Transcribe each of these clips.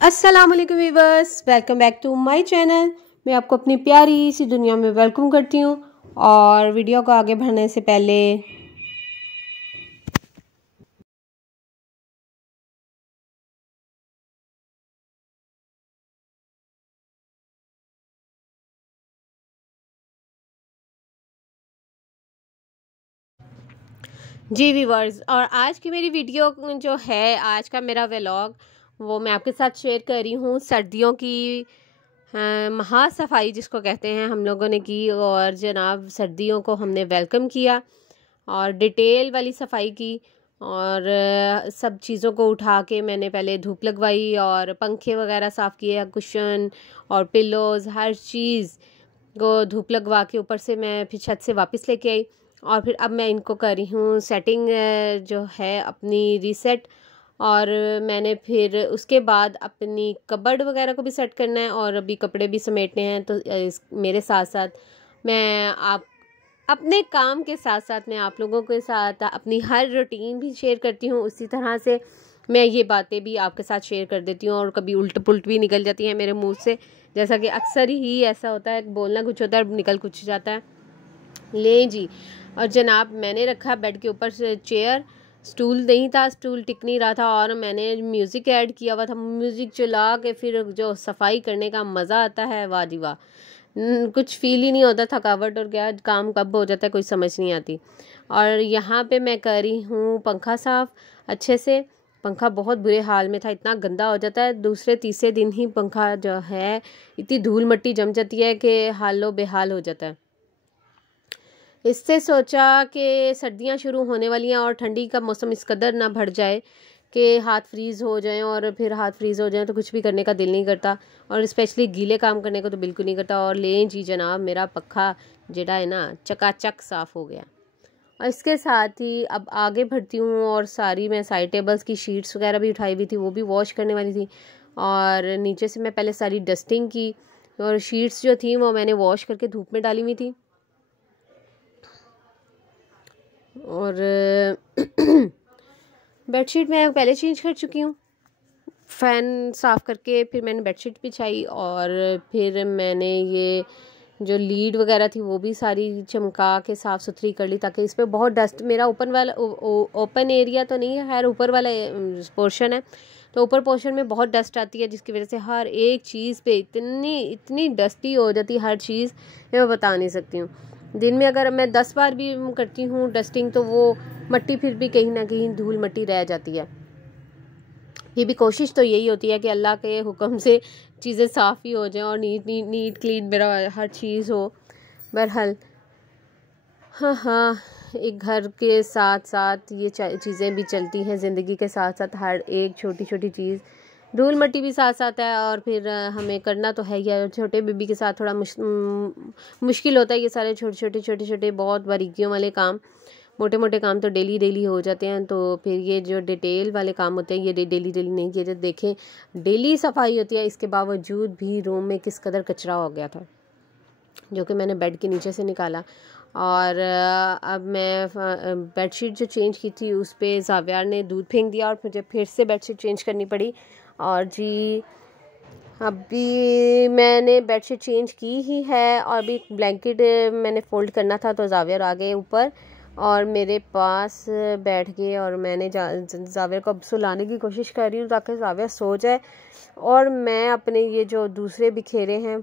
अस्सलाम वालेकुम viewers, welcome back to my channel. मैं आपको अपनी प्यारी सी दुनिया में वेलकम करती हूँ। और वीडियो को आगे बढ़ने से पहले जी वीवर्स, और आज की मेरी वीडियो जो है, आज का मेरा व्लॉग वो मैं आपके साथ शेयर कर रही हूँ। सर्दियों की महा सफाई जिसको कहते हैं हम लोगों ने की, और जनाब सर्दियों को हमने वेलकम किया और डिटेल वाली सफाई की। और सब चीज़ों को उठा के मैंने पहले धूप लगवाई और पंखे वगैरह साफ़ किए, कुशन और पिलोज़, हर चीज़ को धूप लगवा के ऊपर से मैं फिर छत से वापस लेके आई। और फिर अब मैं इनको कर रही हूँ सेटिंग, जो है अपनी रीसेट। और मैंने फिर उसके बाद अपनी कबर्ड वगैरह को भी सेट करना है और अभी कपड़े भी समेटने हैं। तो मेरे साथ साथ मैं आप अपने काम के साथ साथ मैं आप लोगों के साथ अपनी हर रूटीन भी शेयर करती हूँ। उसी तरह से मैं ये बातें भी आपके साथ शेयर कर देती हूँ और कभी उल्ट पुल्ट भी निकल जाती हैं मेरे मुंह से, जैसा कि अक्सर ही ऐसा होता है, बोलना कुछ होता है निकल कुछ जाता है। ले जी, और जनाब मैंने रखा बेड के ऊपर से चेयर, स्टूल नहीं था, स्टूल टिक नहीं रहा था, और मैंने म्यूज़िक ऐड किया हुआ था। म्यूज़िक चला के फिर जो सफाई करने का मज़ा आता है, वाह जी वाह। कुछ फील ही नहीं होता, थकावट और क्या काम कब हो जाता है कोई समझ नहीं आती। और यहाँ पे मैं कर रही हूँ पंखा साफ़ अच्छे से। पंखा बहुत बुरे हाल में था, इतना गंदा हो जाता है दूसरे तीसरे दिन ही पंखा जो है, इतनी धूल मिट्टी जम जाती है कि हालो बेहाल हो जाता है। इससे सोचा कि सर्दियाँ शुरू होने वाली हैं और ठंडी का मौसम इस कदर ना बढ़ जाए कि हाथ फ्रीज़ हो जाएं, और फिर हाथ फ्रीज़ हो जाएं तो कुछ भी करने का दिल नहीं करता, और स्पेशली गीले काम करने को तो बिल्कुल नहीं करता। और ले जी जनाब, मेरा पक्खा जेड़ा है ना चकाचक साफ़ हो गया। और इसके साथ ही अब आगे बढ़ती हूँ, और सारी मैं साइड टेबल्स की शीट्स वगैरह भी उठाई हुई थी, वो भी वॉश करने वाली थी। और नीचे से मैं पहले सारी डस्टिंग की, और शीट्स जो थी वो मैंने वॉश करके धूप में डाली हुई थी। और बेडशीट मैं पहले चेंज कर चुकी हूँ। फ़ैन साफ़ करके फिर मैंने बेडशीट बिछाई, और फिर मैंने ये जो लीड वगैरह थी वो भी सारी चमका के साफ़ सुथरी कर ली, ताकि इस पर बहुत डस्ट, मेरा ओपन वाला ओपन एरिया तो नहीं है, खैर ऊपर वाला पोर्शन है, तो ऊपर पोर्शन में बहुत डस्ट आती है, जिसकी वजह से हर एक चीज़ पे इतनी इतनी डस्टी हो जाती है हर चीज़, मैं बता नहीं सकती हूँ। दिन में अगर मैं 10 बार भी करती हूँ डस्टिंग, तो वो मिट्टी फिर भी कहीं ना कहीं धूल मिट्टी रह जाती है। ये भी कोशिश तो यही होती है कि अल्लाह के हुक्म से चीज़ें साफ़ ही हो जाएं और नीट क्लीन मेरा हर चीज़ हो। बहरहाल हाँ, एक घर के साथ साथ ये चीज़ें भी चलती हैं, ज़िंदगी के साथ साथ हर एक छोटी छोटी चीज़, धूल मिट्टी भी साथ साथ है। और फिर हमें करना तो है ही। छोटे बेबी के साथ थोड़ा मुश्किल होता है ये सारे छोटे छोटे बहुत बारीकियों वाले काम। मोटे मोटे काम तो डेली हो जाते हैं, तो फिर ये जो डिटेल वाले काम होते हैं ये डेली नहीं किए जाते। देखें, डेली सफाई होती है, इसके बावजूद भी रूम में किस कदर कचरा हो गया था, जो कि मैंने बेड के नीचे से निकाला। और अब मैं बेडशीट जो चेंज की थी उस पर जावियार ने दूध फेंक दिया और मुझे फिर से बेडशीट चेंज करनी पड़ी। और जी अभी मैंने बेडशीट चेंज की ही है, और अभी ब्लैंकेट मैंने फ़ोल्ड करना था, तो जावियर आ गए ऊपर और मेरे पास बैठ गए, और मैंने जावियर को अब सुलाने की कोशिश कर रही हूँ ताकि जावियर सो जाए, और मैं अपने ये जो दूसरे बिखेरे हैं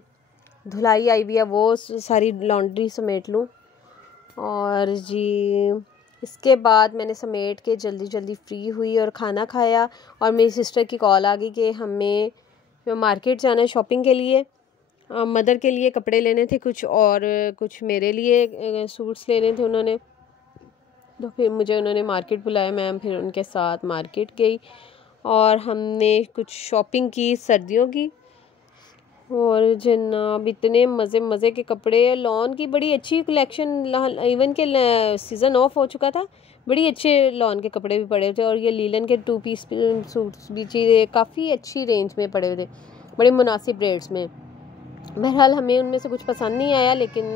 धुलाई आई हुई है वो सारी लॉन्ड्री समेट लूँ। और जी इसके बाद मैंने समेट के जल्दी फ्री हुई और खाना खाया, और मेरी सिस्टर की कॉल आ गई कि हमें मार्केट जाना है शॉपिंग के लिए। मदर के लिए कपड़े लेने थे कुछ, और कुछ मेरे लिए सूट्स लेने थे उन्होंने, तो फिर मुझे उन्होंने मार्केट बुलाया। मैं फिर उनके साथ मार्केट गई और हमने कुछ शॉपिंग की सर्दियों की। और जनाब इतने मज़े के कपड़े, लॉन की बड़ी अच्छी कलेक्शन, इवन के सीज़न ऑफ हो चुका था, बड़ी अच्छे लॉन के कपड़े भी पड़े थे, और ये लीलन के 2 पीस सूट्स भी काफ़ी अच्छी रेंज में पड़े हुए थे, बड़े मुनासिब रेट्स में। बहरहाल हमें उनमें से कुछ पसंद नहीं आया, लेकिन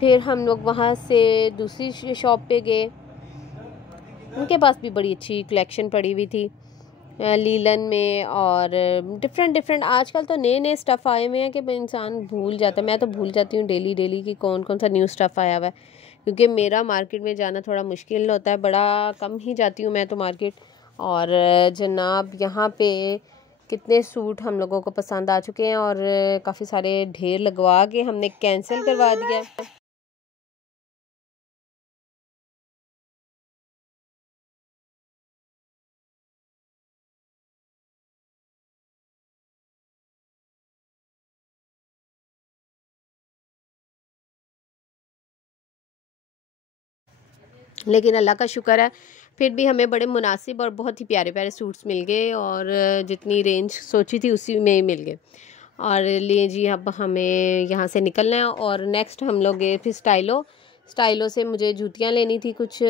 फिर हम लोग वहाँ से दूसरी शॉप पे गए, उनके पास भी बड़ी अच्छी कलेक्शन पड़ी हुई थी। लीलन में, और डिफरेंट आजकल तो नए नए स्टफ़ आए हुए हैं कि इंसान भूल जाता है। मैं तो भूल जाती हूँ डेली डेली कि कौन कौन सा न्यू स्टफ़ आया हुआ है, क्योंकि मेरा मार्केट में जाना थोड़ा मुश्किल होता है, बड़ा कम ही जाती हूँ मैं तो मार्केट। और जनाब यहाँ पे कितने सूट हम लोगों को पसंद आ चुके हैं और काफ़ी सारे ढेर लगवा के हमने कैंसिल करवा दिया। लेकिन अल्लाह का शुक्र है, फिर भी हमें बड़े मुनासिब और बहुत ही प्यारे प्यारे सूट्स मिल गए, और जितनी रेंज सोची थी उसी में ही मिल गए। और लिए जी, अब हमें यहाँ से निकलना है और नेक्स्ट हम लोग गए फिर स्टाइलो से मुझे जूतियाँ लेनी थी कुछ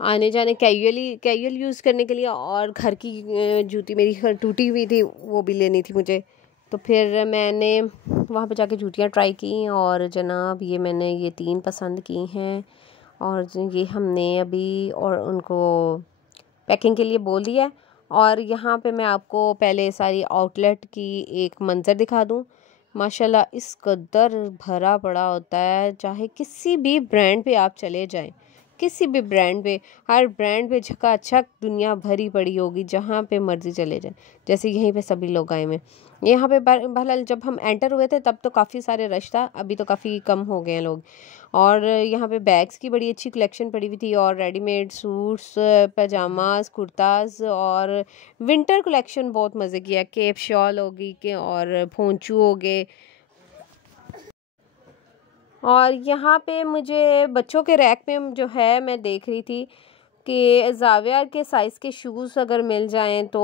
आने जाने कैजुअल यूज़ करने के लिए, और घर की जूती मेरी टूटी हुई थी वो भी लेनी थी मुझे। तो फिर मैंने वहाँ पे जाके जूतियाँ ट्राई की, और जनाब ये मैंने ये 3 पसंद की हैं, और ये हमने अभी और उनको पैकिंग के लिए बोल दिया है। और यहाँ पे मैं आपको पहले सारी आउटलेट की एक मंज़र दिखा दूँ। माशाल्लाह इस कदर भरा पड़ा होता है, चाहे किसी भी ब्रांड पे आप चले जाएं, किसी भी ब्रांड पे, हर ब्रांड पे झकाझक दुनिया भरी पड़ी होगी, जहाँ पे मर्जी चले जाएं। जैसे यहीं पे सभी लोग आए हुए हैं यहाँ पे। भला जब हम एंटर हुए थे तब तो काफ़ी सारे रश था, अभी तो काफ़ी कम हो गए हैं लोग। और यहाँ पे बैग्स की बड़ी अच्छी कलेक्शन पड़ी हुई थी, और रेडीमेड सूट्स, पैजामाज, कुर्ताज, और विंटर कलेक्शन बहुत मज़े की है। केप शॉल होगी के और पोंचू हो गए। और यहाँ पे मुझे बच्चों के रैक में जो है मैं देख रही थी कि ज़ाविया के साइज़ के शूज़ अगर मिल जाएं तो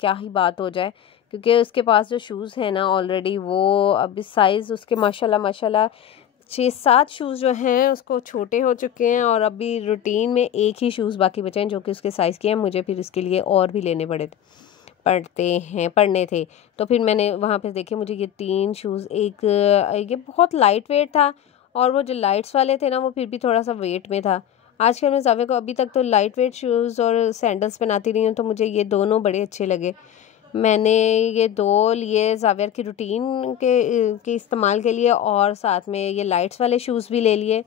क्या ही बात हो जाए, क्योंकि उसके पास जो शूज़ है ना ऑलरेडी, वो अभी साइज़ उसके माशाल्लाह 6-7 शूज़ जो हैं उसको छोटे हो चुके हैं, और अभी रूटीन में एक ही शूज़ बाकी बचे हैं जो कि उसके साइज़ के हैं। मुझे फिर इसके लिए और भी लेने पड़ने थे। तो फिर मैंने वहाँ पे देखे, मुझे ये 3 शूज़, एक ये बहुत लाइट वेट था, और वो जो लाइट्स वाले थे ना वो फिर भी थोड़ा सा वेट में था। आजकल मैं ज़ाविया को अभी तक तो लाइट वेट शूज़ और सैंडल्स पहनाती रही हूँ, तो मुझे ये दोनों बड़े अच्छे लगे। मैंने ये 2 लिए ज़ाविया की रूटीन के इस्तेमाल के लिए, और साथ में ये लाइट्स वाले शूज़ भी ले लिए,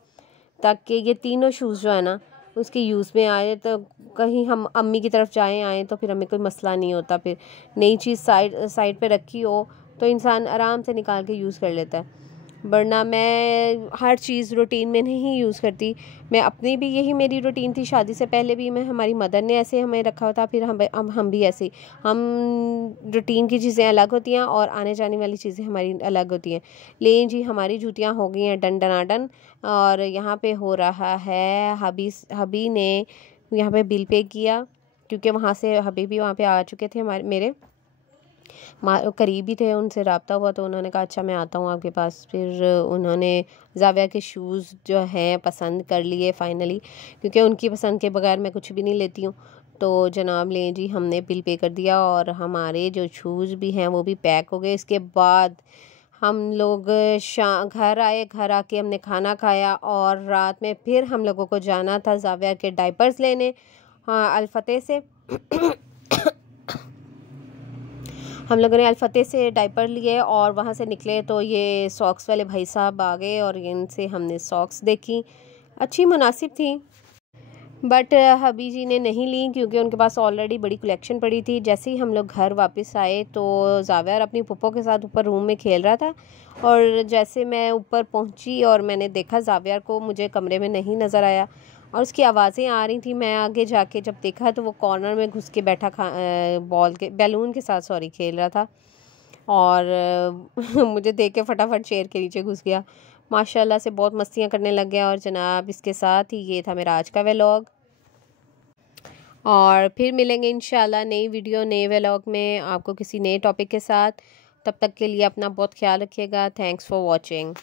ताकि ये तीनों शूज़ जो है ना उसके यूज़ में आए, तो कहीं हम अम्मी की तरफ आएँ तो फिर हमें कोई मसला नहीं होता। फिर नई चीज़ साइड पे रखी हो तो इंसान आराम से निकाल के यूज़ कर लेता है, वरना मैं हर चीज़ रूटीन में नहीं यूज़ करती। मैं अपनी भी यही मेरी रूटीन थी, शादी से पहले भी मैं, हमारी मदर ने ऐसे हमें रखा था, फिर हम भी ऐसे, हम रूटीन की चीज़ें अलग होती हैं और आने जाने वाली चीज़ें हमारी अलग होती हैं। लेकिन जी हमारी जूतियाँ हो गई हैं डन डनाडन, और यहाँ पे हो रहा है, हबी ने यहाँ पे बिल पे किया, क्योंकि वहाँ से हबी भी वहाँ पे आ चुके थे, मेरे करीबी थे, उनसे रब्ता हुआ, तो उन्होंने कहा अच्छा मैं आता हूँ आपके पास। फिर उन्होंने ज़ाविया के शूज़ जो हैं पसंद कर लिए फाइनली, क्योंकि उनकी पसंद के बगैर मैं कुछ भी नहीं लेती हूँ। तो जनाब लें जी, हमने बिल पे कर दिया, और हमारे जो शूज़ भी हैं वो भी पैक हो गए। इसके बाद हम लोग घर आए, घर आके हमने खाना खाया, और रात में फिर हम लोगों को जाना था ज़ाविया के डायपर्स लेने, हाँ, अल-फतेह से। हम लोगों ने अल-फतेह से डायपर लिए और वहाँ से निकले तो ये सॉक्स वाले भाई साहब आ गए, और इनसे हमने सॉक्स देखी, अच्छी मुनासिब थी, बट हबी जी ने नहीं ली, क्योंकि उनके पास ऑलरेडी बड़ी कलेक्शन पड़ी थी। जैसे ही हम लोग घर वापस आए तो ज़ाविया अपनी पुप्पो के साथ ऊपर रूम में खेल रहा था, और जैसे मैं ऊपर पहुंची और मैंने देखा ज़ाविया को मुझे कमरे में नहीं नज़र आया, और उसकी आवाज़ें आ रही थी। मैं आगे जाके जब देखा तो वो कॉर्नर में घुस के बैठा बैलून के साथ खेल रहा था, और मुझे देख के फटाफट चेयर के नीचे घुस गया। माशाल्लाह से बहुत मस्तियाँ करने लग गया। और जनाब इसके साथ ही ये था मेरा आज का व्लॉग, और फिर मिलेंगे इंशाल्लाह नई वीडियो नए व्लॉग में आपको किसी नए टॉपिक के साथ। तब तक के लिए अपना बहुत ख्याल रखिएगा। Thanks for watching.